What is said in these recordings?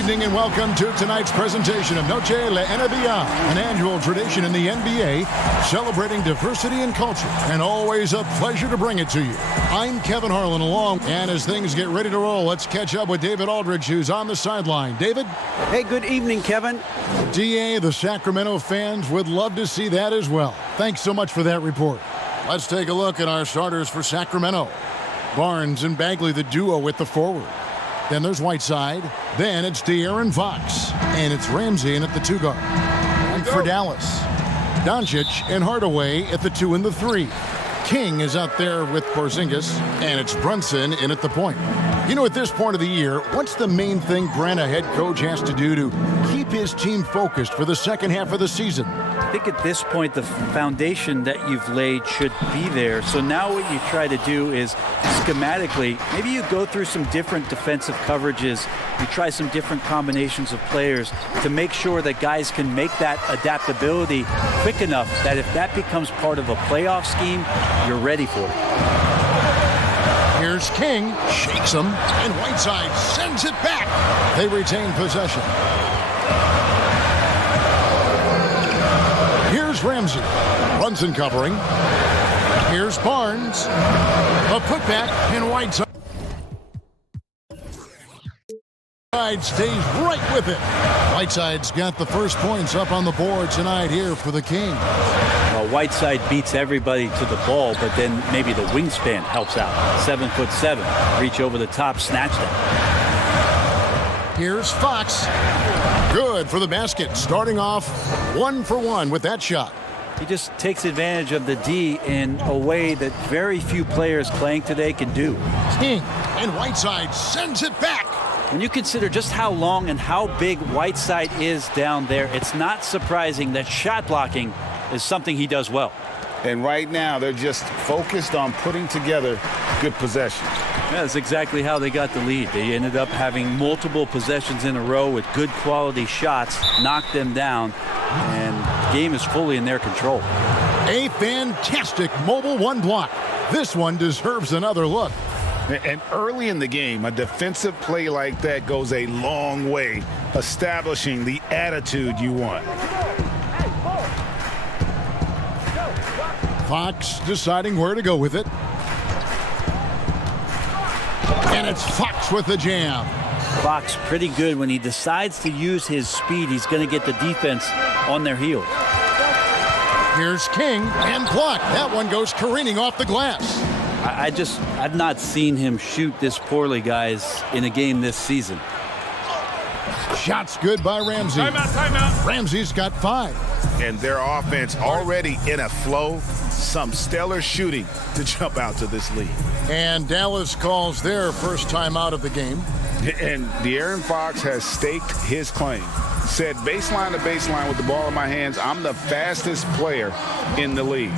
evening and welcome to tonight's presentation of Noche La NBA, an annual tradition in the NBA celebrating diversity and culture, and always a pleasure to bring it to you. I'm Kevin Harlan along, and as things get ready to roll, let's catch up with David Aldridge, who's on the sideline. David? Hey, good evening, Kevin. DA, the Sacramento fans would love to see that as well. Thanks so much for that report. Let's take a look at our starters for Sacramento. Barnes and Bagley, the duo with the forward. Then there's Whiteside. Then it's De'Aaron Fox. And it's Ramsey in at the 2 guard. And for Dallas, Doncic and Hardaway at the 2 and the 3. King is out there with Porzingis. And it's Brunson in at the point. You know, at this point of the year, what's the main thing Grant, a head coach, has to do to keep his team focused for the second half of the season? I think at this point, the foundation that you've laid should be there. So now what you try to do is schematically, maybe you go through some different defensive coverages. You try some different combinations of players to make sure that guys can make that adaptability quick enough that if that becomes part of a playoff scheme, you're ready for it. Here's King, shakes him, and Whiteside sends it back. They retain possession. Here's Ramsey. Brunson covering. Here's Barnes. A putback, and Whiteside stays right with it. Whiteside's got the first points up on the board tonight here for the King. Well, Whiteside beats everybody to the ball, but then maybe the wingspan helps out. 7'7", reach over the top, snatch that. Here's Fox. Good for the basket, starting off 1 for 1 with that shot. He just takes advantage of the D in a way that very few players playing today can do. King and Whiteside sends it back. When you consider just how long and how big Whiteside is down there, it's not surprising that shot blocking is something he does well. And right now, they're just focused on putting together good possessions. Yeah, that's exactly how they got the lead. They ended up having multiple possessions in a row with good quality shots, knocked them down, and the game is fully in their control. A fantastic mobile 1 block. This one deserves another look. And early in the game, a defensive play like that goes a long way, establishing the attitude you want. Fox deciding where to go with it. And it's Fox with the jam. Fox pretty good when he decides to use his speed. He's going to get the defense on their heels. Here's King and blocked. That one goes careening off the glass. I've not seen him shoot this poorly, guys, in a game this season. Shots good by Ramsey. Timeout. Ramsey's got 5. And their offense already in a flow. Some stellar shooting to jump out to this lead. And Dallas calls their first time out of the game. And De'Aaron Fox has staked his claim. Said baseline to baseline with the ball in my hands, I'm the fastest player in the league.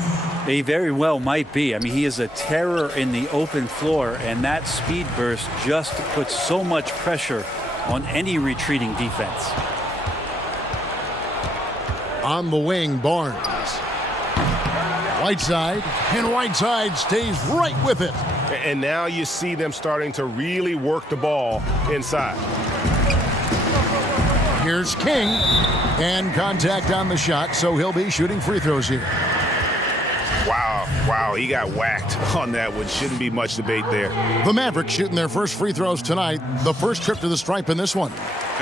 He very well might be. I mean, he is a terror in the open floor, and that speed burst just puts so much pressure on any retreating defense. On the wing, Barnes. Whiteside, and Whiteside stays right with it. And now you see them starting to really work the ball inside. Here's King, and contact on the shot, so he'll be shooting free throws here. Wow, he got whacked on that one. Shouldn't be much debate there. The Mavericks shooting their first free throws tonight, the first trip to the stripe in this one.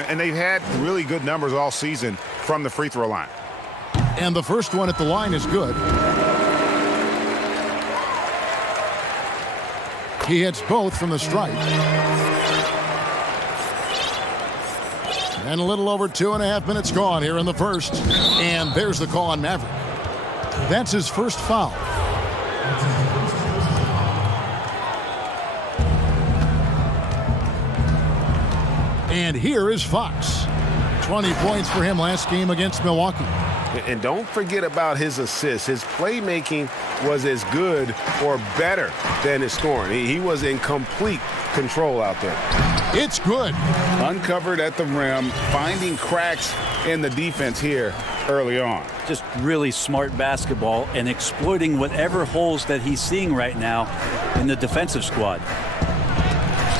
And they've had really good numbers all season from the free throw line. And the first one at the line is good. He hits both from the stripe. And a little over 2.5 minutes gone here in the first. And there's the call on Maverick. That's his first foul. And here is Fox. 20 points for him last game against Milwaukee. And don't forget about his assists. His playmaking was as good or better than his scoring. He was in complete control out there. It's good. Uncovered at the rim, finding cracks in the defense here early on. Just really smart basketball and exploiting whatever holes that he's seeing right now in the defensive squad.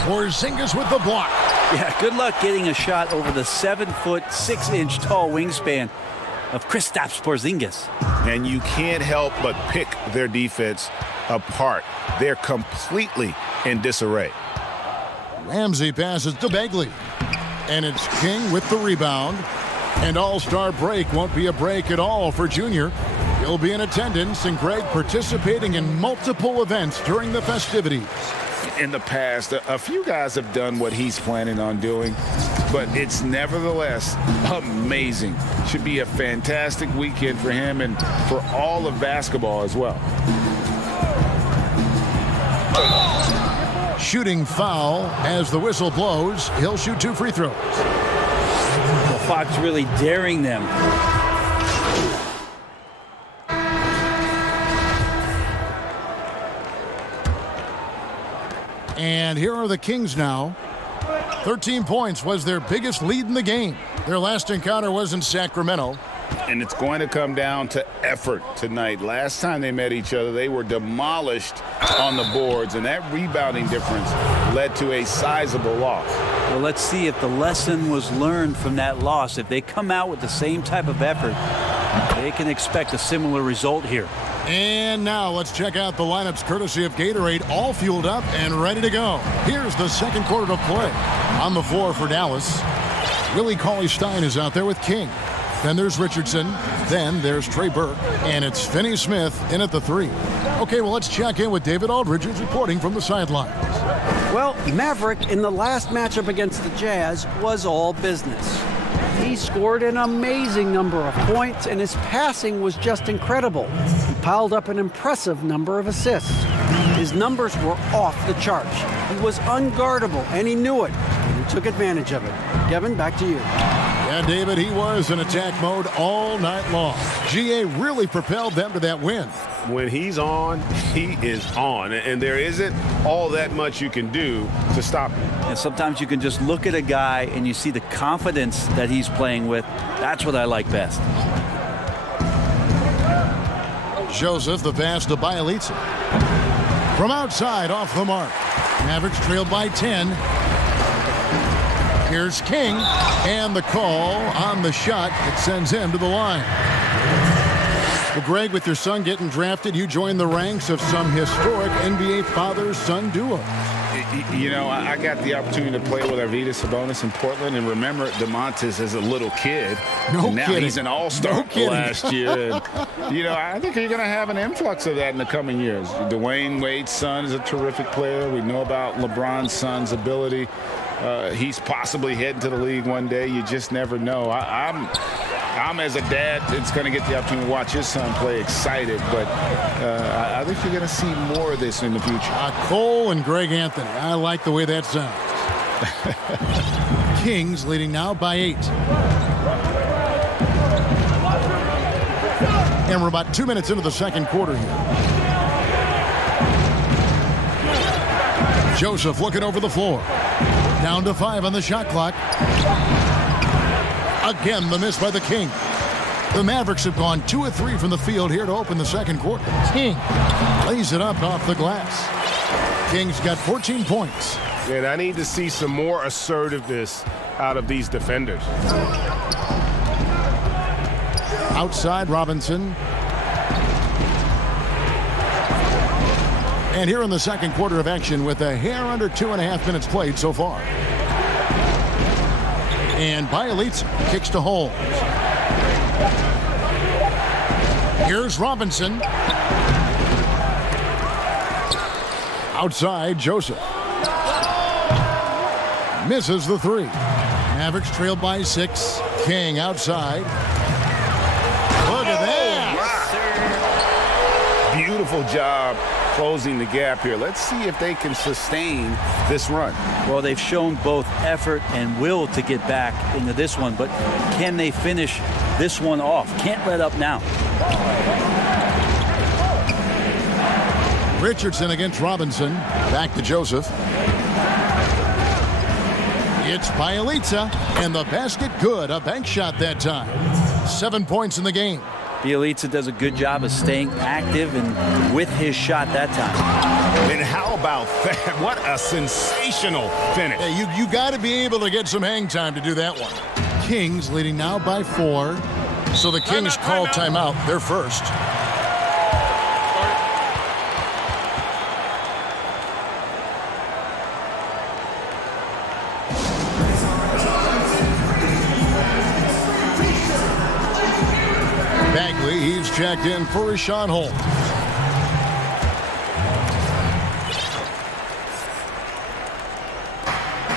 Porzingis with the block. Yeah, Good luck getting a shot over the 7-foot, 6-inch tall wingspan of Kristaps Porzingis. And you can't help but pick their defense apart. They're completely in disarray. Ramsey passes to Bagley. And it's King with the rebound. And All-Star break won't be a break at all for Junior. He'll be in attendance, and Greg participating in multiple events during the festivities. In the past, a few guys have done what he's planning on doing, but it's nevertheless amazing. Should be a fantastic weekend for him and for all of basketball as well. Shooting foul as the whistle blows. He'll shoot 2 free throws. Well, Fox really daring them. And here are the Kings now. 13 points was their biggest lead in the game. Their last encounter was in Sacramento. And it's going to come down to effort tonight. Last time they met each other, they were demolished on the boards, and that rebounding difference led to a sizable loss. Well, let's see if the lesson was learned from that loss. If they come out with the same type of effort, they can expect a similar result here. And now let's check out the lineups courtesy of Gatorade, all fueled up and ready to go. Here's the second quarter of play. On the floor for Dallas, Willie Cauley-Stein is out there with King. Then there's Richardson. Then there's Trey Burke. And it's Finney-Smith in at the 3. Okay, well, let's check in with David Aldridge, who's reporting from the sidelines. Well, Maverick in the last matchup against the Jazz was all business. He scored an amazing number of points, and his passing was just incredible. He piled up an impressive number of assists. His numbers were off the charts. He was unguardable, and he knew it. And he took advantage of it. Kevin, back to you. Yeah, David, he was in attack mode all night long. GA really propelled them to that win. When he's on, he is on. And there isn't all that much you can do to stop him. And sometimes you can just look at a guy and you see the confidence that he's playing with. That's what I like best. Joseph, the pass to Bielitsa. From outside, off the mark. Mavericks trailed by 10. Here's King, and the call on the shot that sends him to the line. Well, Greg, with your son getting drafted, you joined the ranks of some historic NBA father-son duos. You know, I got the opportunity to play with Arvydas Sabonis in Portland, and remember DeMontis as a little kid. No now kidding. He's an all-star last year. And, you know, I think you're going to have an influx of that in the coming years. Dwayne Wade's son is a terrific player. We know about LeBron's son's ability. He's possibly heading to the league one day. You just never know. I'm as a dad that's going to get the opportunity to watch his son play excited, but I think you're going to see more of this in the future. Cole and Greg Anthony. I like the way that sounds. Kings leading now by 8. And we're about 2 minutes into the second quarter here. Joseph looking over the floor. Down to 5 on the shot clock. Again, the miss by the King. The Mavericks have gone 2 of 3 from the field here to open the second quarter. King lays it up off the glass. King's got 14 points. And I need to see some more assertiveness out of these defenders. Outside, Robinson. And here in the second quarter of action with a hair under 2.5 minutes played so far. And Bielitsa kicks to Holmes. Here's Robinson. Outside, Joseph. Misses the 3. Mavericks trailed by 6. King outside. Look at that. Beautiful job closing the gap here. Let's see if they can sustain this run. Well, they've shown both effort and will to get back into this one, but can they finish this one off? Can't let up now. Richardson against Robinson. Back to Joseph. It's Bielitsa, and the basket good. A bank shot that time. 7 points in the game. Bielitsa does a good job of staying active and with his shot that time. And how about that? What a sensational finish. Yeah, you got to be able to get some hang time to do that one. Kings leading now by 4. So the Kings call timeout. They're first. Bagley, he's checked in for Rashawn Holmes.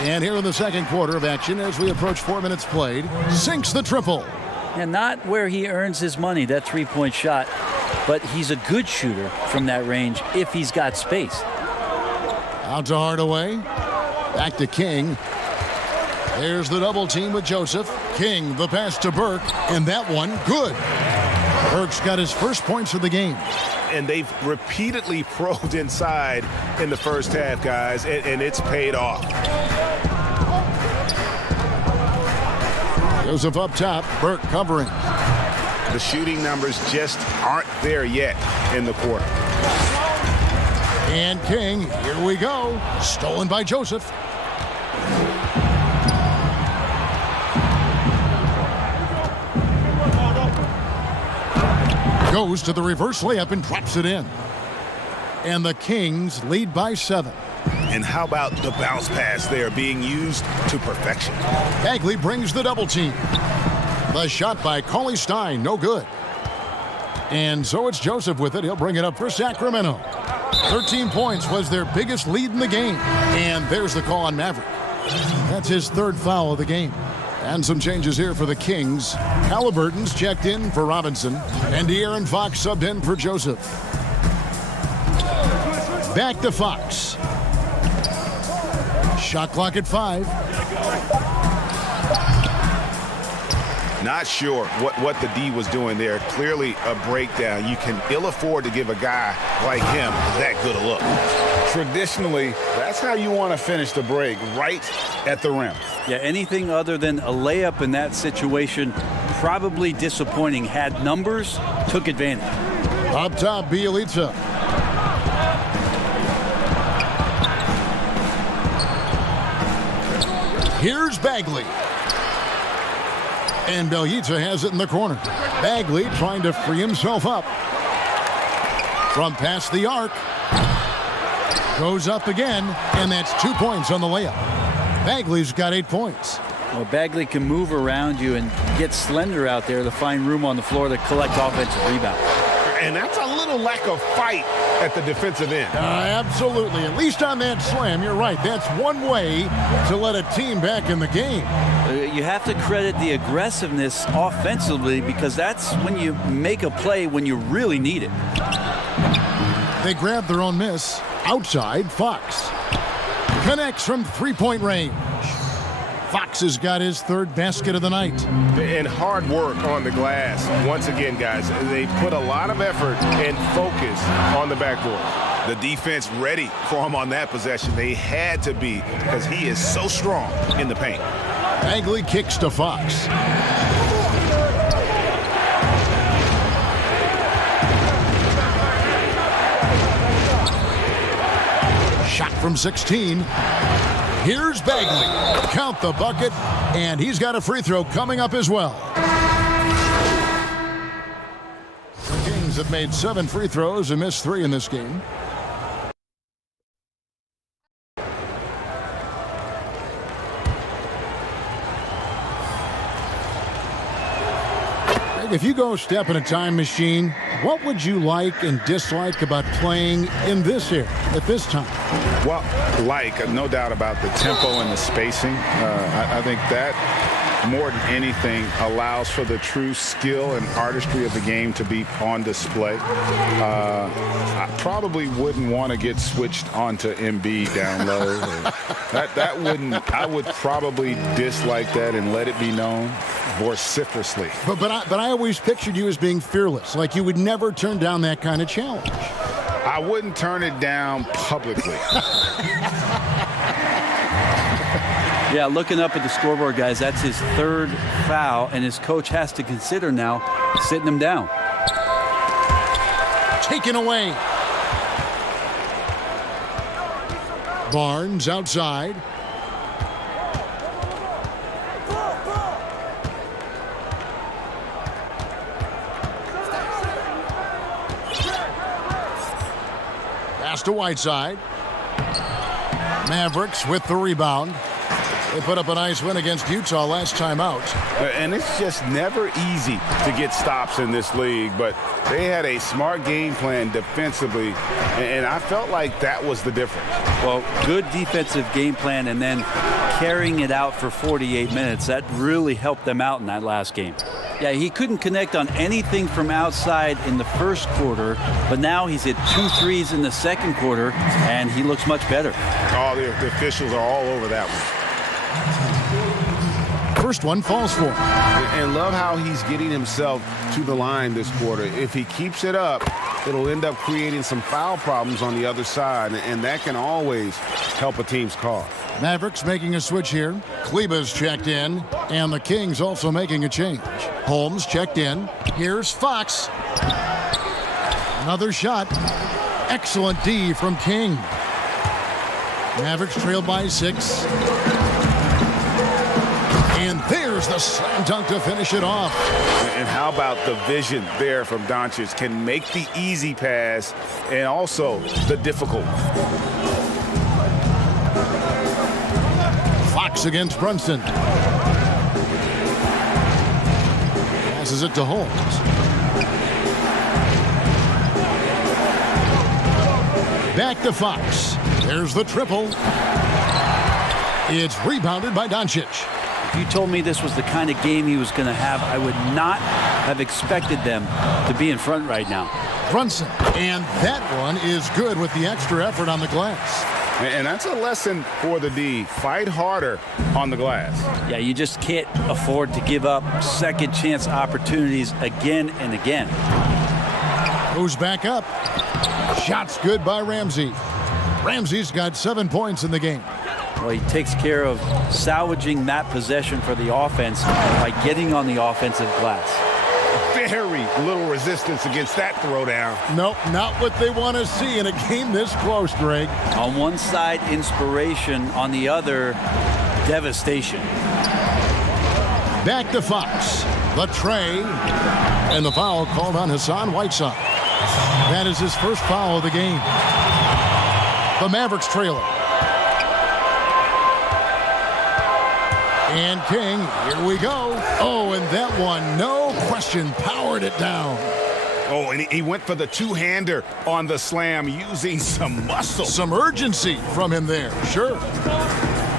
And here in the second quarter of action, as we approach 4 minutes played, sinks the triple. And not where he earns his money, that three-point shot, but he's a good shooter from that range if he's got space. Out to Hardaway. Back to King. There's the double team with Joseph. King, the pass to Burke, and that one, good. Burke's got his first points of the game. And they've repeatedly probed inside in the first half, guys, and it's paid off. Joseph up top, Burke covering. The shooting numbers just aren't there yet in the quarter. And King, here we go. Stolen by Joseph. Goes to the reverse layup and drops it in. And the Kings lead by 7. And how about the bounce pass there being used to perfection? Bagley brings the double team. The shot by Cauley Stein, no good. And so it's Joseph with it. He'll bring it up for Sacramento. 13 points was their biggest lead in the game. And there's the call on Maverick. That's his third foul of the game. And some changes here for the Kings. Halliburton's checked in for Robinson. And De'Aaron Fox subbed in for Joseph. Back to Fox. Shot clock at 5. Not sure what the D was doing there. Clearly a breakdown. You can ill afford to give a guy like him that good a look. Traditionally, that's how you want to finish the break, right at the rim. Yeah, anything other than a layup in that situation, probably disappointing. Had numbers, took advantage. Up top, Bielitsa. Here's Bagley. And Bielitsa has it in the corner. Bagley trying to free himself up. From past the arc. Goes up again, and that's 2 points on the layup. Bagley's got 8 points. Well, Bagley can move around you and get slender out there to find room on the floor to collect offensive rebounds. And that's a little lack of fight at the defensive end. Absolutely. At least on that slam, you're right. That's one way to let a team back in the game. You have to credit the aggressiveness offensively because that's when you make a play when you really need it. They grab their own miss. Outside, Fox. Connects from three-point range. Fox has got his third basket of the night. And hard work on the glass. Once again, guys, they put a lot of effort and focus on the backboard. The defense ready for him on that possession. They had to be because he is so strong in the paint. Bagley kicks to Fox. Shot from 16. Here's Bagley. Count the bucket, and he's got a free throw coming up as well. The Kings have made 7 free throws and missed 3 in this game. If you go step in a time machine, what would you like and dislike about playing in this era at this time? Well, no doubt about the tempo and the spacing. I think that more than anything allows for the true skill and artistry of the game to be on display. I probably wouldn't want to get switched onto Embiid down low. That wouldn't. I would probably dislike that and let it be known vociferously. But I always pictured you as being fearless, like you would never turn down that kind of challenge. I wouldn't turn it down publicly. Yeah, looking up at the scoreboard, guys, that's his third foul, and his coach has to consider now sitting him down. Taken away. Barnes outside. Pass to Whiteside. Mavericks with the rebound. They put up a nice win against Utah last time out. And it's just never easy to get stops in this league, but they had a smart game plan defensively, and I felt like that was the difference. Well, good defensive game plan and then carrying it out for 48 minutes. That really helped them out in that last game. Yeah, he couldn't connect on anything from outside in the first quarter, but now he's hit 2 threes in the second quarter, and he looks much better. All the officials are all over that one. First one falls for him. And love how he's getting himself to the line this quarter. If he keeps it up, it'll end up creating some foul problems on the other side, and that can always help a team's cause. Mavericks making a switch here. Kleba's checked in, and the Kings also making a change. Holmes checked in. Here's Fox. Another shot. Excellent D from King. Mavericks trailed by 6. And there's the slam dunk to finish it off. And how about the vision there from Doncic? Can make the easy pass and also the difficult. Fox against Brunson. Passes it to Holmes. Back to Fox. There's the triple. It's rebounded by Doncic. If you told me this was the kind of game he was going to have, I would not have expected them to be in front right now. Brunson, and that one is good with the extra effort on the glass. And that's a lesson for the D. Fight harder on the glass. Yeah, you just can't afford to give up second chance opportunities again and again. Goes back up. Shots good by Ramsey. Ramsey's got 7 points in the game. Well, he takes care of salvaging that possession for the offense by getting on the offensive glass. Very little resistance against that throwdown. Nope, not what they want to see in a game this close, Greg. On one side, inspiration. On the other, devastation. Back to Fox. The tray. And the foul called on Hassan Whiteside. That is his first foul of the game. The Mavericks trailer. And King, here we go. Oh, and that one, no question, powered it down. Oh, and he went for the two-hander on the slam using some muscle. Some urgency from him there, sure.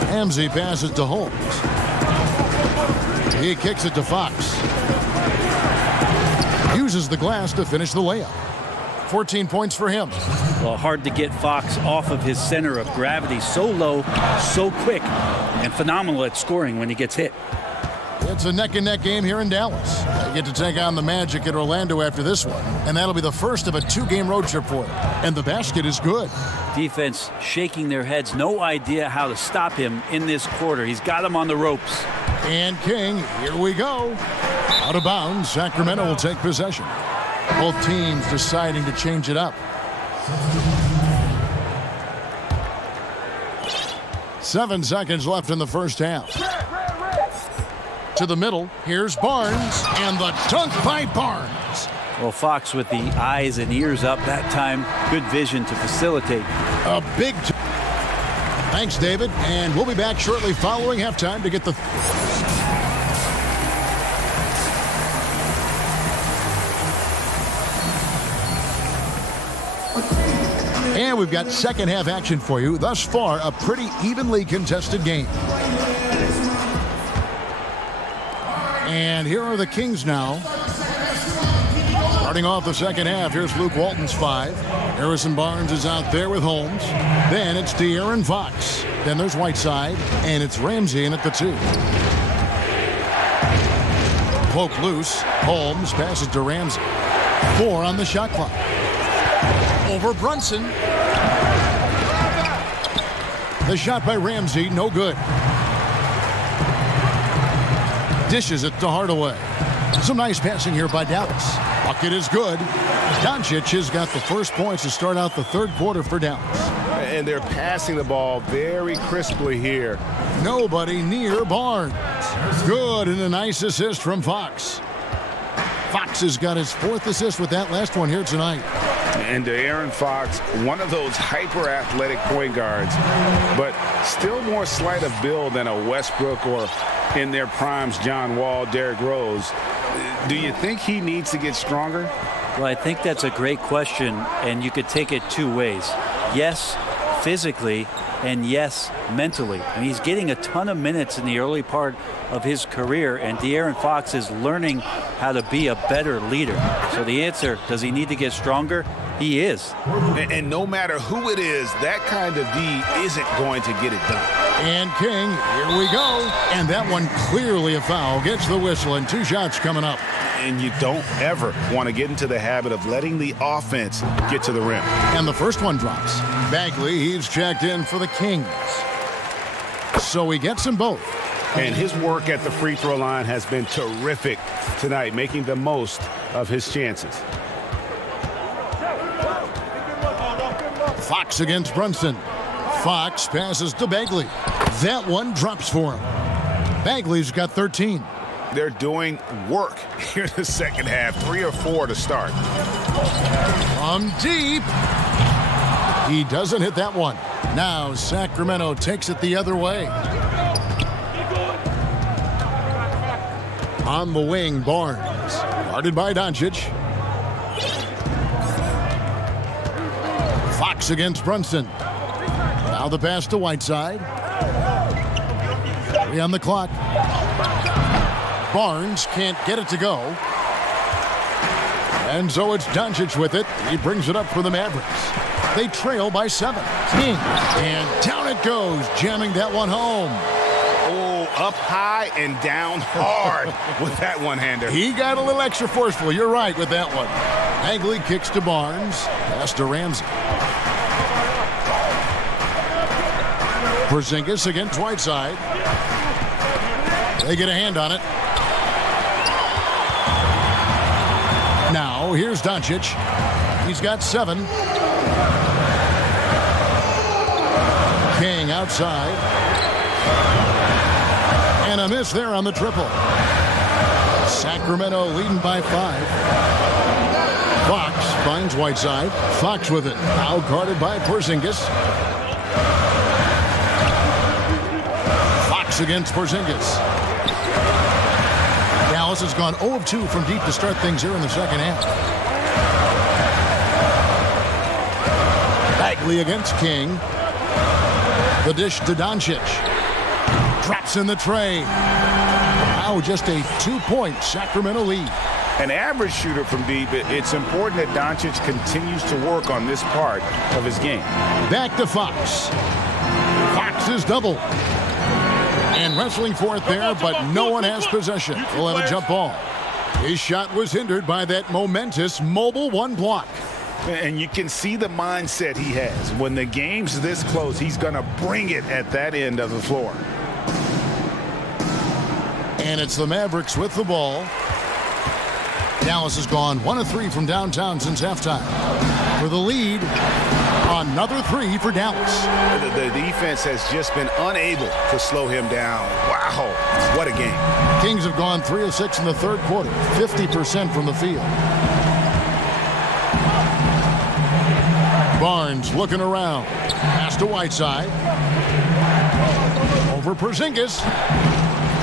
Ramsey passes to Holmes. He kicks it to Fox. Uses the glass to finish the layup. 14 points for him. Well, hard to get Fox off of his center of gravity. So low, so quick, and phenomenal at scoring when he gets hit. It's a neck-and-neck game here in Dallas. They get to take on the Magic at Orlando after this one, and that'll be the first of a 2-game road trip for them. And the basket is good. Defense shaking their heads. No idea how to stop him in this quarter. He's got him on the ropes. And King, here we go. Out of bounds, Sacramento will take possession. Both teams deciding to change it up. 7 seconds left in the first half. To the middle, here's Barnes, and the dunk by Barnes. Well, Fox with the eyes and ears up that time. Good vision to facilitate. A big thanks, David, and we'll be back shortly following halftime to get the and we've got second half action for you. Thus far, a pretty evenly contested game. And here are the Kings now. Starting off the second half, here's Luke Walton's 5. Harrison Barnes is out there with Holmes. Then it's De'Aaron Fox. Then there's Whiteside, and it's Ramsey in at the 2. Poke loose. Holmes passes to Ramsey. 4 on the shot clock. Over Brunson. The shot by Ramsey, no good. Dishes it to Hardaway. Some nice passing here by Dallas. Bucket is good. Doncic has got the first points to start out the third quarter for Dallas. And they're passing the ball very crisply here. Nobody near Barnes. Good, and a nice assist from Fox. Fox has got his 4th assist with that last one here tonight. And De'Aaron Fox, one of those hyper-athletic point guards, but still more slight of build than a Westbrook or, in their primes, John Wall, Derrick Rose. Do you think he needs to get stronger? Well, I think that's a great question, and you could take it 2 ways. Yes, physically, and yes, mentally. I mean, he's getting a ton of minutes in the early part of his career, and De'Aaron Fox is learning how to be a better leader. So the answer, does he need to get stronger? He is. And no matter who it is, that kind of D isn't going to get it done. And King, here we go. And that one clearly a foul. Gets the whistle, and 2 shots coming up. And you don't ever want to get into the habit of letting the offense get to the rim. And the first one drops. Bagley, he's checked in for the Kings. So he gets them both. And his work at the free throw line has been terrific tonight, making the most of his chances. Fox against Brunson. Fox passes to Bagley. That one drops for him. Bagley's got 13. They're doing work here in the second half. 3 or 4 to start. From deep. He doesn't hit that one. Now Sacramento takes it the other way. On the wing, Barnes. Guarded by Doncic. Fox against Brunson. Now the pass to Whiteside. 3 on the clock. Barnes can't get it to go. And so it's Doncic with it. He brings it up for the Mavericks. They trail by 7. King. And down it goes, jamming that one home. Oh, up high and down hard with that one-hander. He got a little extra forceful. You're right with that one. Bagley kicks to Barnes. Pass to Ramsey. Porzingis against Whiteside. They get a hand on it. Now, here's Doncic. He's got 7. King outside. And a miss there on the triple. Sacramento leading by 5. Fox finds Whiteside. Fox with it. Now guarded by Porzingis. Fox against Porzingis. Dallas has gone 0 of 2 from deep to start things here in the second half. Bagley against King. The dish to Doncic. Drops in the tray. Now just a 2-point Sacramento lead. An average shooter from deep, it's important that Doncic continues to work on this part of his game. Back to Fox. Fox is double. And wrestling for it there, but no one has possession. We'll have a jump ball. His shot was hindered by that momentous mobile 1 block. And you can see the mindset he has. When the game's this close, he's going to bring it at that end of the floor. And it's the Mavericks with the ball. Dallas has gone 1 of 3 from downtown since halftime. For the lead, another 3 for Dallas. The defense has just been unable to slow him down. Wow, what a game. Kings have gone 3 of 6 in the third quarter, 50% from the field. Barnes looking around. Pass to Whiteside. Over Porzingis.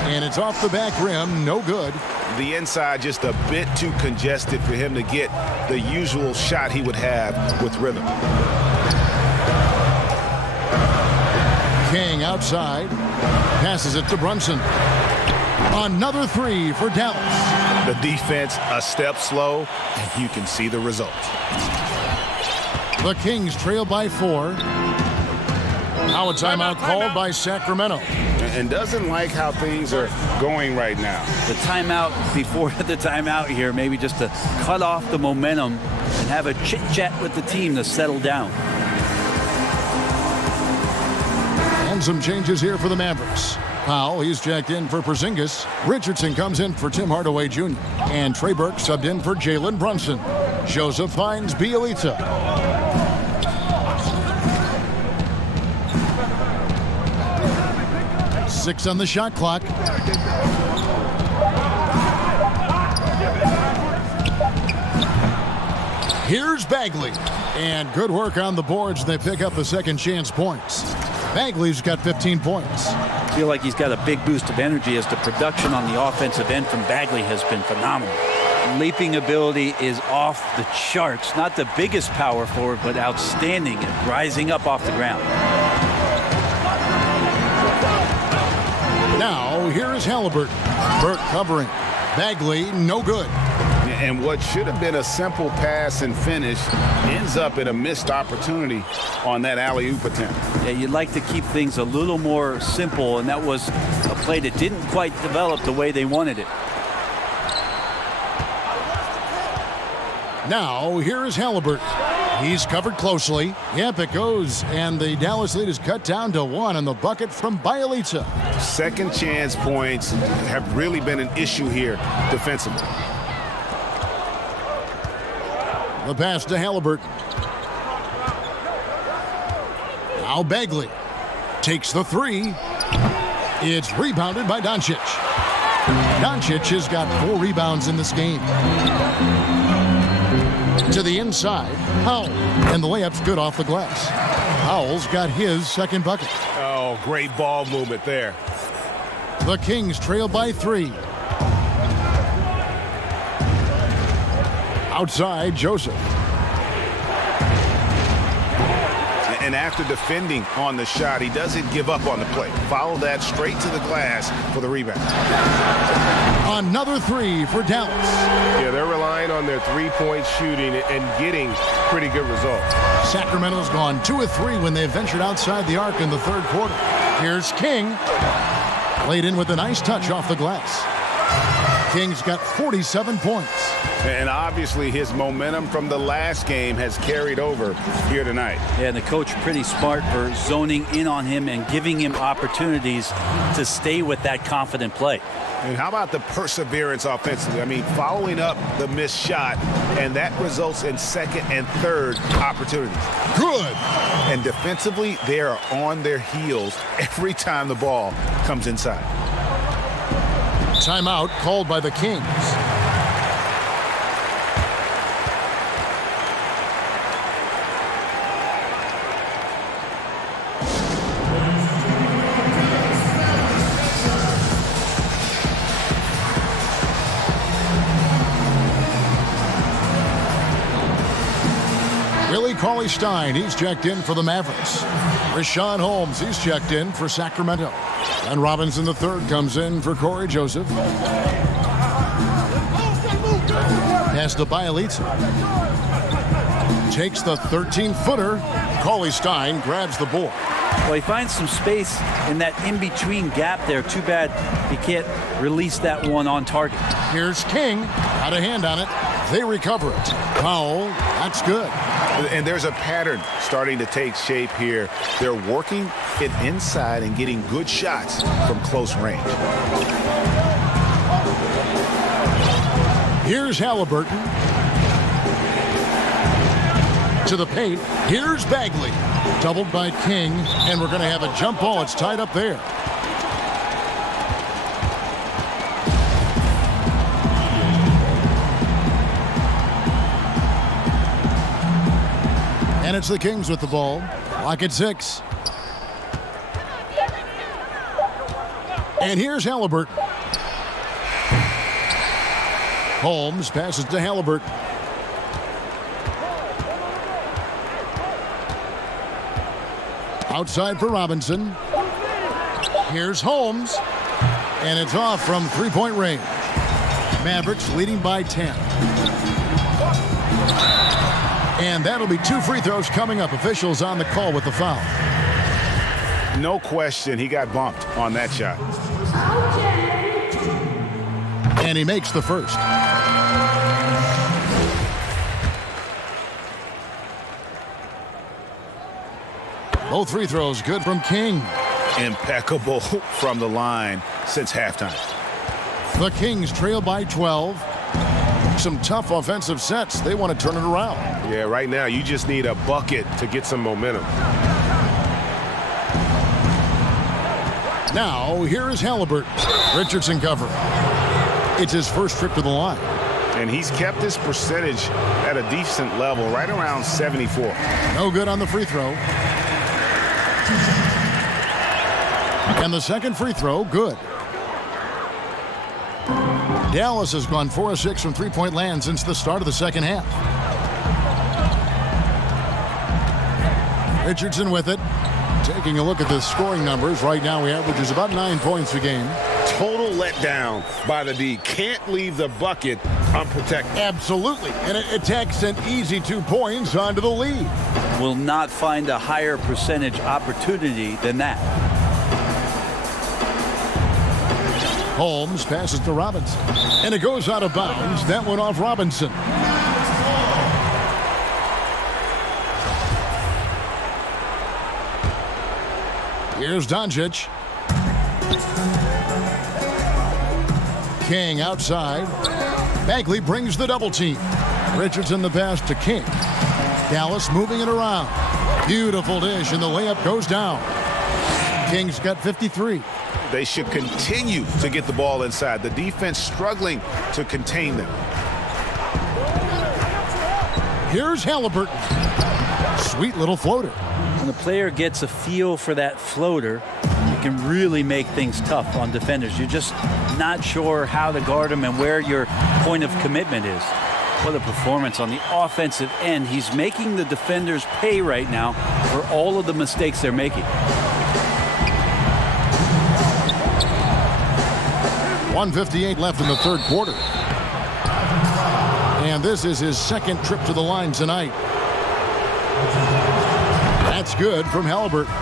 And it's off the back rim, no good. The inside just a bit too congested for him to get the usual shot he would have with rhythm. King outside. Passes it to Brunson. Another 3 for Dallas. The defense a step slow, and you can see the result. The Kings trail by 4. Now a timeout called by Sacramento. And doesn't like how things are going right now. The timeout before the timeout here, maybe just to cut off the momentum and have a chit-chat with the team to settle down. And some changes here for the Mavericks. Powell, he's checked in for Porzingis. Richardson comes in for Tim Hardaway Jr. And Trey Burke subbed in for Jalen Brunson. Joseph finds Bielitsa. 6 on the shot clock. Here's Bagley. And good work on the boards. They pick up the second chance points. Bagley's got 15 points. I feel like he's got a big boost of energy as the production on the offensive end from Bagley has been phenomenal. Leaping ability is off the charts. Not the biggest power forward, but outstanding at rising up off the ground. Now, here is Halliburton. Burke covering. Bagley, no good. And what should have been a simple pass and finish ends up in a missed opportunity on that alley-oop attempt. Yeah, you'd like to keep things a little more simple, and that was a play that didn't quite develop the way they wanted it. Now, here is Halliburton. He's covered closely. Yep, it goes. And the Dallas lead is cut down to 1 on the bucket from Bielitsa. Second chance points have really been an issue here defensively. The pass to Halliburton. Now Bagley takes the 3. It's rebounded by Doncic. Doncic has got 4 rebounds in this game. To the inside, Powell. And the layup's good off the glass. Powell's got his second bucket. Oh, great ball movement there. The Kings trail by 3. Outside, Joseph. And after defending on the shot, he doesn't give up on the play. Follow that straight to the glass for the rebound. Another 3 for Dallas. Yeah, they're relying on their three-point shooting and getting pretty good results. Sacramento's gone 2 of 3 when they ventured outside the arc in the third quarter. Here's King. Laid in with a nice touch off the glass. King's got 47 points. And obviously his momentum from the last game has carried over here tonight. Yeah, and the coach pretty smart for zoning in on him and giving him opportunities to stay with that confident play. And how about the perseverance offensively? I mean, following up the missed shot, and that results in second and third opportunities. Good. And defensively, they are on their heels every time the ball comes inside. Timeout called by the Kings. Willie Cauley-Stein, he's checked in for the Mavericks. Rashawn Holmes, he's checked in for Sacramento. And Robinson III comes in for Corey Joseph. Pass to Bielitsa. Takes the 13-footer. Cauley-Stein grabs the board. Well, he finds some space in that in-between gap there. Too bad he can't release that one on target. Here's King. Got a hand on it. They recover it. Powell, that's good. And there's a pattern starting to take shape here. They're working it inside and getting good shots from close range. Here's Halliburton. To the paint. Here's Bagley. Doubled by King. And we're going to have a jump ball. It's tied up there. And it's the Kings with the ball. Lock at 6. And here's Halliburton. Holmes passes to Halliburton. Outside for Robinson. Here's Holmes. And it's off from three-point range. Mavericks leading by 10. And that'll be 2 free throws coming up. Officials on the call with the foul. No question, he got bumped on that shot. And he makes the first. Both free throws good from King. Impeccable from the line since halftime. The Kings trail by 12. Some tough offensive sets. They want to turn it around. Yeah, right now you just need a bucket to get some momentum. Now, here is Halliburton. Richardson covering. It's his first trip to the line. And he's kept his percentage at a decent level, right around 74. No good on the free throw. And the second free throw, good. Dallas has gone 4 of 6 from three-point land since the start of the second half. Richardson with it. Taking a look at the scoring numbers. Right now, he averages about 9 points a game. Total letdown by the D. Can't leave the bucket unprotected. Absolutely. And it takes an easy 2 points onto the lead. Will not find a higher percentage opportunity than that. Holmes passes to Robinson. And it goes out of bounds. That one off Robinson. Here's Doncic. King outside. Bagley brings the double team. Richardson the pass to King. Dallas moving it around. Beautiful dish, and the layup goes down. King's got 53. They should continue to get the ball inside. The defense struggling to contain them. Here's Halliburton. Sweet little floater. When the player gets a feel for that floater, you can really make things tough on defenders. You're just not sure how to guard them and where your point of commitment is. What a performance on the offensive end. He's making the defenders pay right now for all of the mistakes they're making. 1:58 left in the third quarter. And this is his second trip to the line tonight. That's good from Halliburton.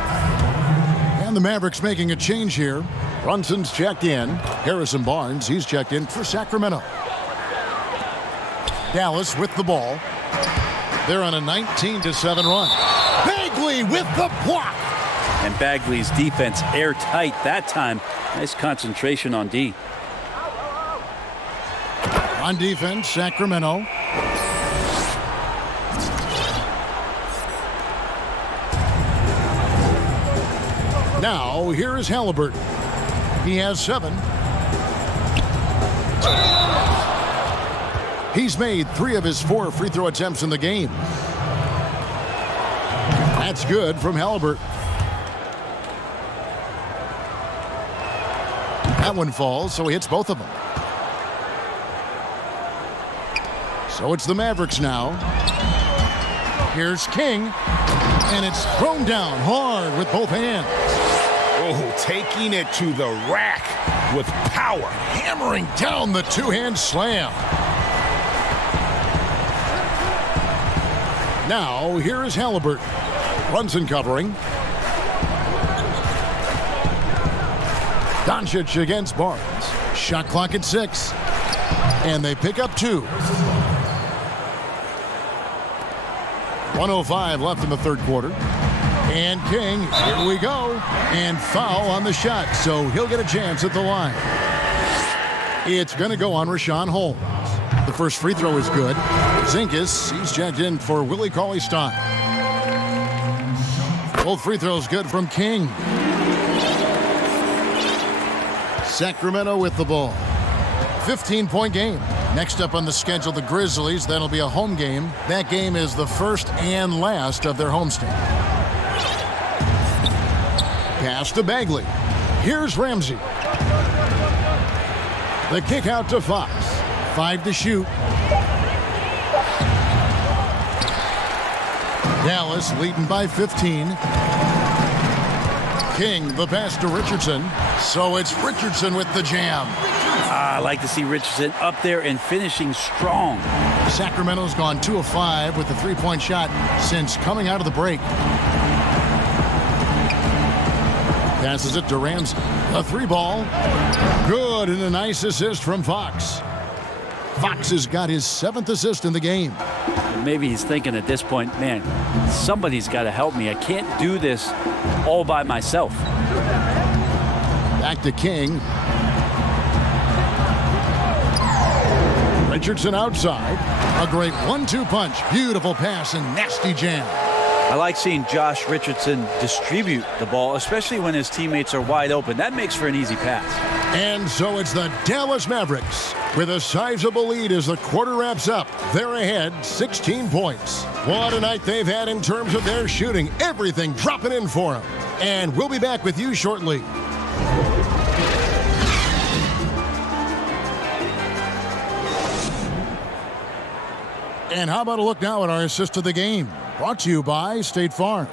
And the Mavericks making a change here. Brunson's checked in. Harrison Barnes, he's checked in for Sacramento. Dallas with the ball. They're on a 19-7 run. Bagley with the block. And Bagley's defense airtight that time. Nice concentration on D. On defense, Sacramento. Now, here is Halliburton. He has 7. He's made 3 of his 4 free throw attempts in the game. That's good from Halliburton. That one falls, so he hits both of them. So it's the Mavericks now. Here's King. And it's thrown down hard with both hands. Oh, taking it to the rack with power. Hammering down the two-hand slam. Now, here is Halliburton. Brunson covering. Doncic against Barnes. Shot clock at 6. And they pick up 2. 1:05 left in the third quarter. And King, here we go. And foul on the shot, so he'll get a chance at the line. It's going to go on Rashawn Holmes. The first free throw is good. Zinkus, he's checked in for Willie Cauley-Stein. Both free throws good from King. Sacramento with the ball. 15-point game. Next up on the schedule, the Grizzlies. That'll be a home game. That game is the first and last of their homestand. Pass to Bagley. Here's Ramsey. The kick out to Fox. 5 to shoot. Dallas leading by 15. King, the pass to Richardson. So it's Richardson with the jam. I like to see Richardson up there and finishing strong. Sacramento's gone 2 of 5 with the three-point shot since coming out of the break. Passes it to Ramsey. A 3-ball. Good, and a nice assist from Fox. Fox has got his 7th assist in the game. Maybe he's thinking at this point, man, somebody's got to help me. I can't do this all by myself. Back to King. Richardson outside. A great 1-2 punch. Beautiful pass and nasty jam. I like seeing Josh Richardson distribute the ball, especially when his teammates are wide open. That makes for an easy pass. And so it's the Dallas Mavericks with a sizable lead as the quarter wraps up. They're ahead 16 points. What a night they've had in terms of their shooting. Everything dropping in for them. And we'll be back with you shortly. And how about a look now at our assist of the game? Brought to you by State Farm.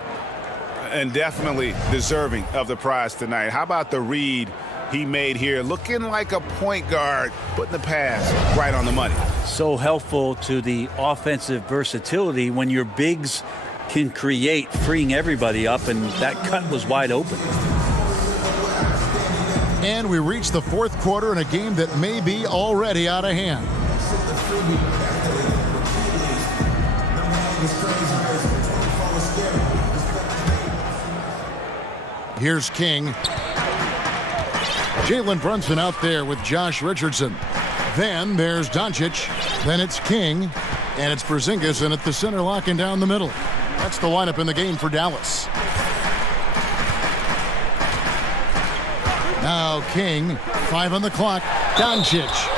And definitely deserving of the prize tonight. How about the read he made here? Looking like a point guard, putting the pass right on the money. So helpful to the offensive versatility when your bigs can create, freeing everybody up, and that cut was wide open. And we reach the fourth quarter in a game that may be already out of hand. Here's King. Jalen Brunson out there with Josh Richardson. Then there's Doncic. Then it's King. And it's Porzingis in at the center, locking down the middle. That's the lineup in the game for Dallas. Now King, 5 on the clock. Doncic.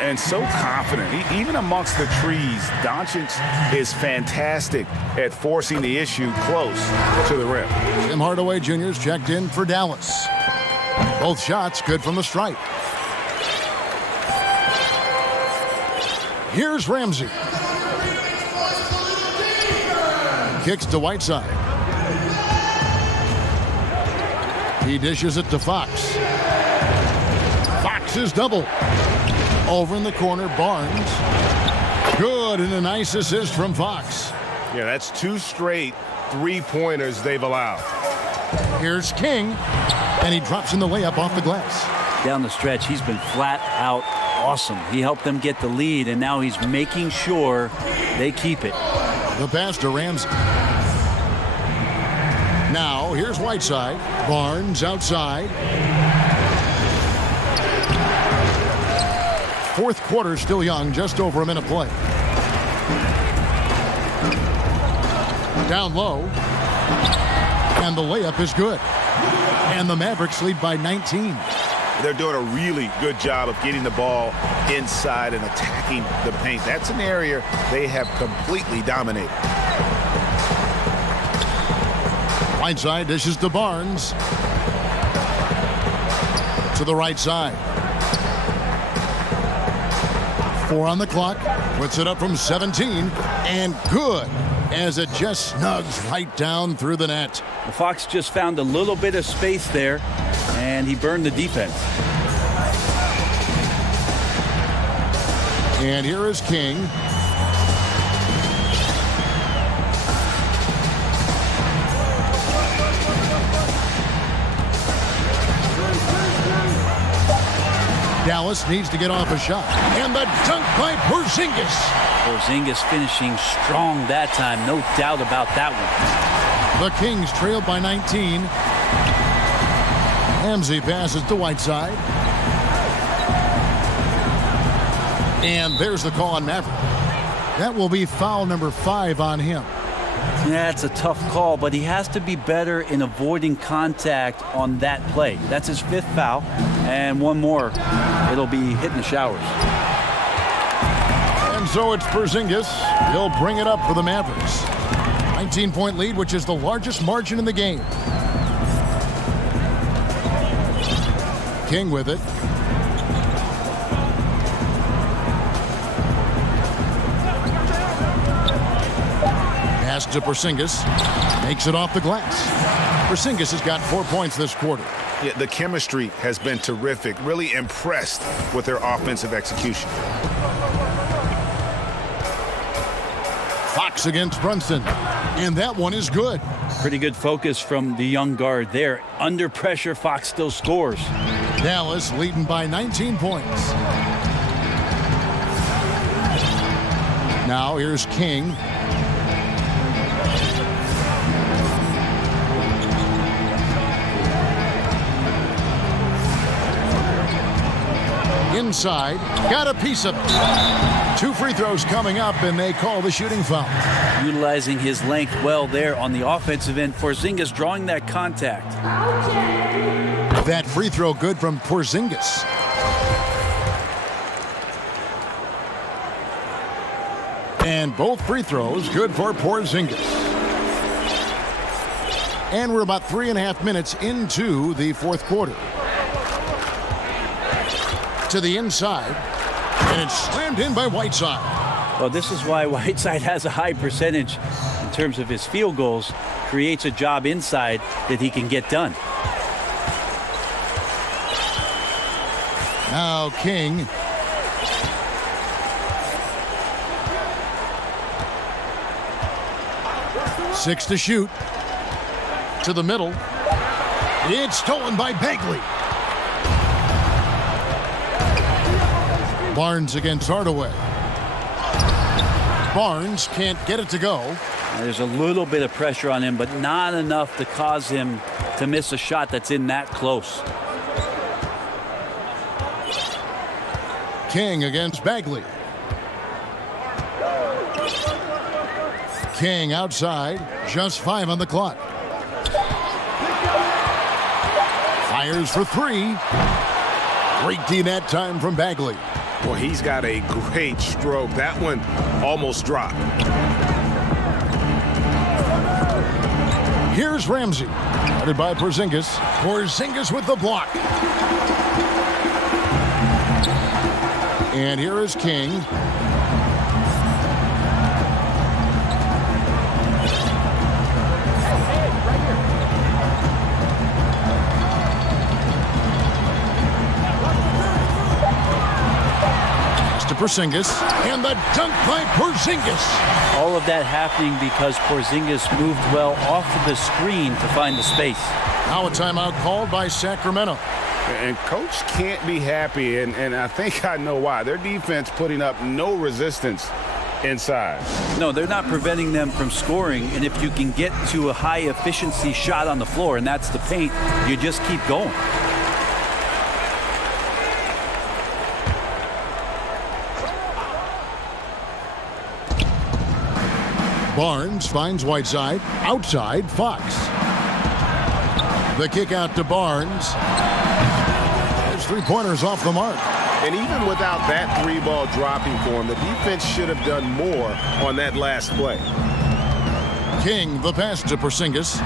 And so confident. Even amongst the trees, Doncic is fantastic at forcing the issue close to the rim. Tim Hardaway Jr.'s checked in for Dallas. Both shots good from the stripe. Here's Ramsey. Kicks to Whiteside. He dishes it to Fox. Fox is double. Over in the corner, Barnes. Good, and a nice assist from Fox. Yeah, that's 2 straight three-pointers they've allowed. Here's King, and he drops in the layup off the glass. Down the stretch, he's been flat out awesome. He helped them get the lead, and now he's making sure they keep it. The pass to Ramsey. Now, here's Whiteside. Barnes outside. Fourth quarter still young, just over a minute play. Down low. And the layup is good. And the Mavericks lead by 19. They're doing a really good job of getting the ball inside and attacking the paint. That's an area they have completely dominated. Whiteside dishes to Barnes. To the right side. 4 on the clock. Puts it up from 17. And good, as it just snugs right down through the net. The Fox just found a little bit of space there, and he burned the defense. And here is King. Dallas needs to get off a shot. And the dunk by Porzingis. Porzingis finishing strong that time, no doubt about that one. The Kings trailed by 19. Ramsey passes to Whiteside. And there's the call on Maverick. That will be foul number 5 on him. Yeah, it's a tough call, but he has to be better in avoiding contact on that play. That's his 5th foul, and one more. It'll be hitting the showers. And so it's Porzingis. He'll bring it up for the Mavericks. 19-point lead, which is the largest margin in the game. King with it. Pass to Porzingis. Makes it off the glass. Porzingis has got 4 points this quarter. Yeah, the chemistry has been terrific. Really impressed with their offensive execution. Fox against Brunson. And that one is good. Pretty good focus from the young guard there. Under pressure, Fox still scores. Dallas leading by 19 points. Now here's King. inside. Got a piece of it. 2 free throws coming up, and they call the shooting foul. Utilizing his length well there on the offensive end. Porzingis drawing that contact. That free throw good from Porzingis. And both free throws good for Porzingis. And we're about 3.5 minutes into the fourth quarter. To the inside, and it's slammed in by Whiteside. Well, this is why Whiteside has a high percentage in terms of his field goals. Creates a job inside that he can get done. Now King. Six to shoot. To the middle. It's stolen by Bagley. Barnes against Hardaway. Barnes can't get it to go. There's a little bit of pressure on him, but not enough to cause him to miss a shot that's in that close. King against Bagley. King outside, just 5 on the clock. Fires for 3. Great D that time from Bagley. Well, he's got a great stroke. That one almost dropped. Here's Ramsey, guarded by Porzingis. Porzingis with the block. And here is King. To Porzingis, and the dunk by Porzingis. All of that happening because Porzingis moved well off of the screen to find the space. Now a timeout called by Sacramento. And coach can't be happy, and I think I know why. Their defense putting up no resistance inside. No, they're not preventing them from scoring, and if you can get to a high efficiency shot on the floor, and that's the paint, you just keep going. Barnes finds Whiteside. Outside, Fox. The kick out to Barnes. There's 3-pointers off the mark. And even without that 3-ball dropping for him, the defense should have done more on that last play. King, the pass to Porzingis.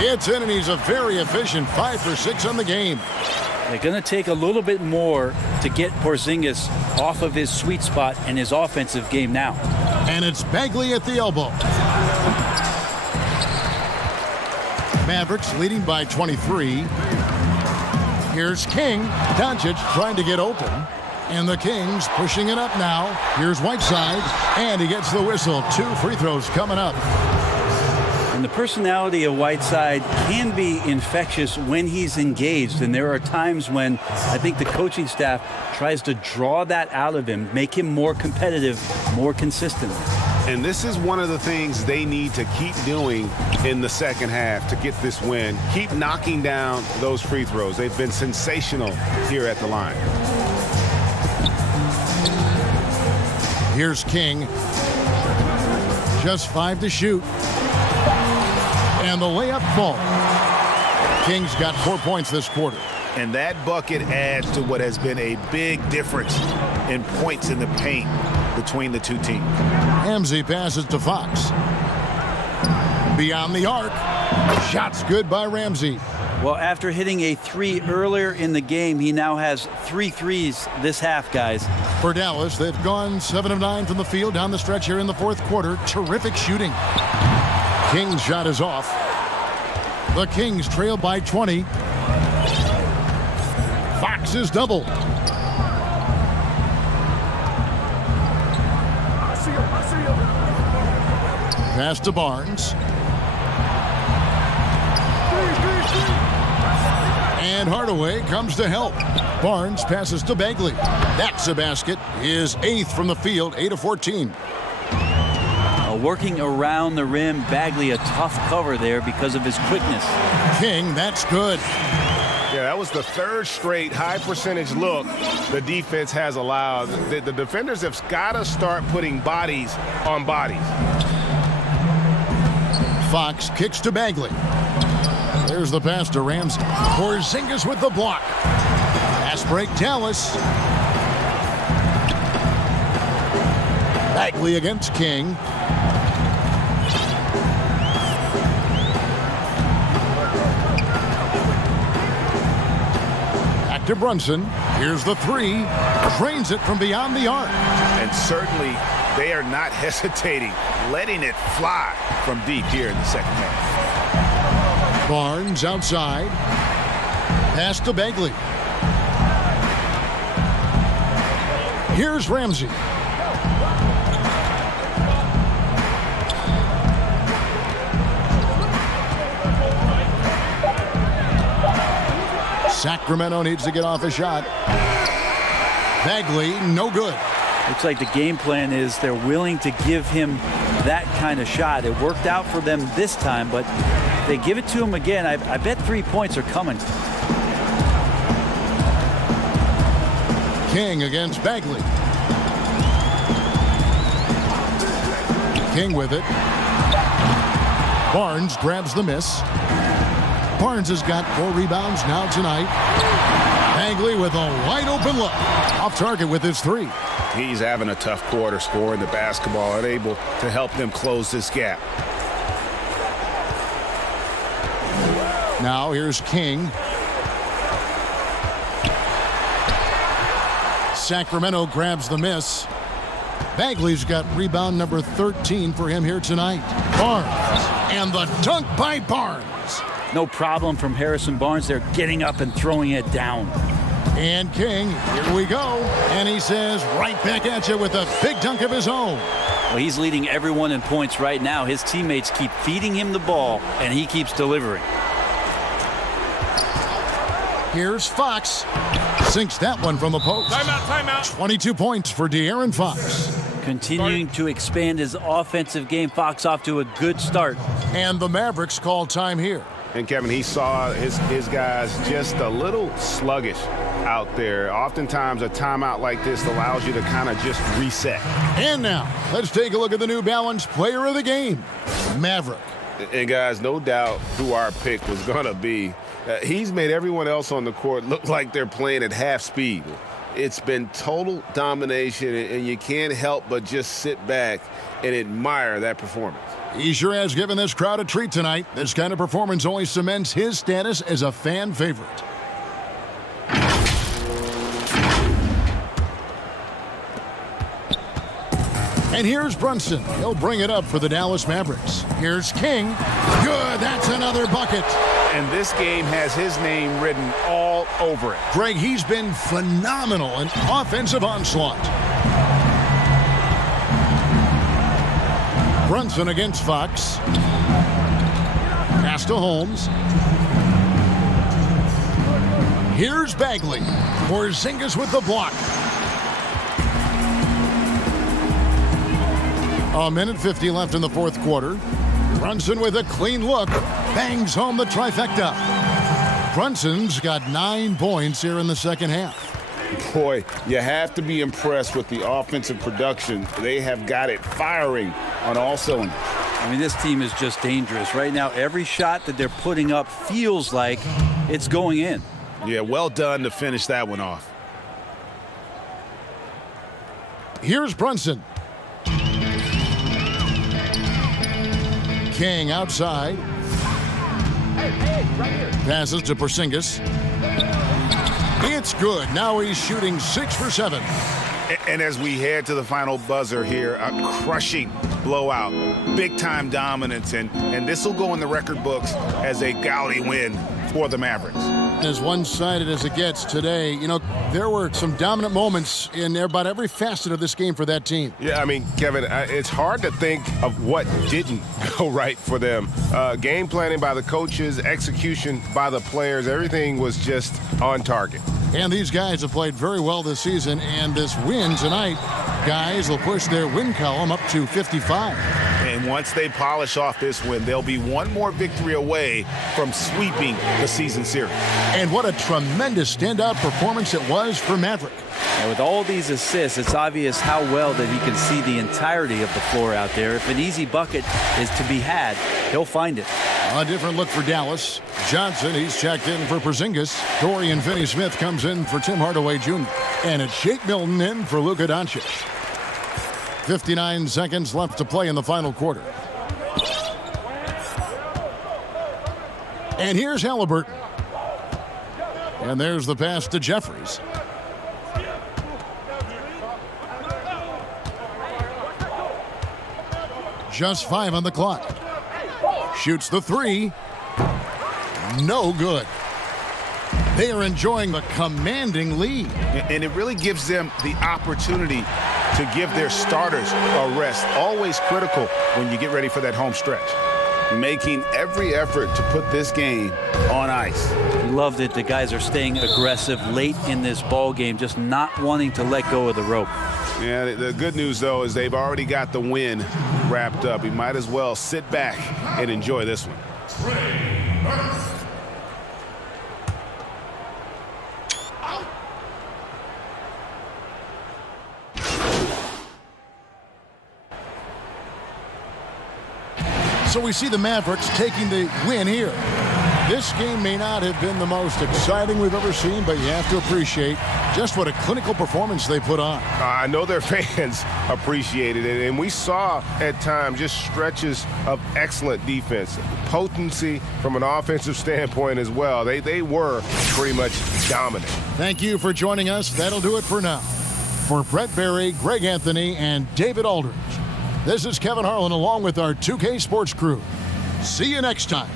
Gets in, and he's a very efficient 5 for 6 on the game. They're going to take a little bit more to get Porzingis off of his sweet spot in his offensive game now. And it's Bagley at the elbow. Mavericks leading by 23. Here's King. Doncic trying to get open. And the Kings pushing it up now. Here's Whiteside. And he gets the whistle. 2 free throws coming up. And the personality of Whiteside can be infectious when he's engaged. And there are times when I think the coaching staff tries to draw that out of him, make him more competitive, more consistent. And this is one of the things they need to keep doing in the second half to get this win. Keep knocking down those free throws. They've been sensational here at the line. Here's King. Just 5 to shoot. And the layup falls. King's got 4 points this quarter. And that bucket adds to what has been a big difference in points in the paint between the two teams. Ramsey passes to Fox. Beyond the arc. Shots good by Ramsey. Well, after hitting a 3 earlier in the game, he now has 3 threes this half, guys. For Dallas, they've gone 7 of 9 from the field down the stretch here in the fourth quarter. Terrific shooting. King's shot is off. The Kings trail by 20. Fox is doubled. Pass to Barnes. And Hardaway comes to help. Barnes passes to Bagley. That's a basket. His 8th from the field, 8 of 14. Working around the rim, Bagley a tough cover there because of his quickness. King, that's good. Yeah, that was the third straight high percentage look the defense has allowed. The defenders have got to start putting bodies on bodies. Fox kicks to Bagley. There's the pass to Ramsey. Porzingis with the block. Pass break, Dallas. Bagley against King. Back to Brunson. Here's the three. Drains it from beyond the arc. And certainly they are not hesitating, letting it fly from deep here in the second half. Barnes outside. Pass to Bagley. Here's Ramsey. Sacramento needs to get off a shot. Bagley, no good. Looks like the game plan is they're willing to give him that kind of shot. It worked out for them this time, but if they give it to him again, I bet 3 points are coming. King against Bagley. King with it. Barnes grabs the miss. Barnes has got 4 rebounds now tonight. Bagley with a wide open look. Off target with his 3. He's having a tough quarter scoring the basketball, unable to help them close this gap. Now here's King. Sacramento grabs the miss. Bagley's got rebound number 13 for him here tonight. Barnes. And the dunk by Barnes. No problem from Harrison Barnes. They're getting up and throwing it down. And King, here we go. And he says right back at you with a big dunk of his own. Well, he's leading everyone in points right now. His teammates keep feeding him the ball, and he keeps delivering. Here's Fox. Sinks that one from the post. Timeout. 22 points for De'Aaron Fox. Continuing to expand his offensive game. Fox off to a good start. And the Mavericks call time here. And Kevin, he saw his guys just a little sluggish out there. Oftentimes a timeout like this allows you to kind of just reset. And now, let's take a look at the New Balance player of the game, Maverick. And guys, no doubt who our pick was going to be. He's made everyone else on the court look like they're playing at half speed. It's been total domination, and you can't help but just sit back and admire that performance. He sure has given this crowd a treat tonight. This kind of performance only cements his status as a fan favorite. And here's Brunson. He'll bring it up for the Dallas Mavericks. Here's King. Good, that's another bucket. And this game has his name written all over it. Greg, he's been phenomenal in offensive onslaught. Brunson against Fox. Pass to Holmes. Here's Bagley. Porzingis with the block. A minute 50 left in the fourth quarter. Brunson with a clean look. Bangs home the trifecta. Brunson's got 9 points here in the second half. Boy, you have to be impressed with the offensive production. They have got it firing on all cylinders. I mean, this team is just dangerous. Right now, every shot that they're putting up feels like it's going in. Yeah, well done to finish that one off. Here's Brunson. King outside. Passes to Porzingis. It's good. Now he's shooting 6 for 7. And as we head to the final buzzer here, a crushing blowout, big-time dominance, and this will go in the record books as a gaudy win for the Mavericks. As one-sided as it gets today, you know, there were some dominant moments in about every facet of this game for that team. Yeah, I mean, Kevin, it's hard to think of what didn't go right for them. Game planning by the coaches, execution by the players, everything was just on target. And these guys have played very well this season, and this win tonight, guys will push their win column up to 55. And once they polish off this win, they'll be one more victory away from sweeping the season series. And what a tremendous standout performance it was for Maverick. And with all these assists, it's obvious how well that he can see the entirety of the floor out there. If an easy bucket is to be had, he'll find it. A different look for Dallas. Johnson, he's checked in for Porzingis. Dorian Finney-Smith comes in for Tim Hardaway Jr. And it's Shake Milton in for Luka Doncic. 59 seconds left to play in the final quarter. And here's Halliburton. And there's the pass to Jeffries. Just 5 on the clock. Shoots the 3. No good. They are enjoying the commanding lead. And it really gives them the opportunity to give their starters a rest. Always critical when you get ready for that home stretch. Making every effort to put this game on ice. Love that the guys are staying aggressive late in this ball game, just not wanting to let go of the rope. Yeah, the good news, though, is they've already got the win wrapped up. You might as well sit back and enjoy this one. So we see the Mavericks taking the win here. This game may not have been the most exciting we've ever seen, but you have to appreciate just what a clinical performance they put on. I know their fans appreciated it, and we saw at times just stretches of excellent defense, potency from an offensive standpoint as well. They were pretty much dominant. Thank you for joining us. That'll do it for now. For Brett Berry, Greg Anthony, and David Aldridge, this is Kevin Harlan along with our 2K Sports crew. See you next time.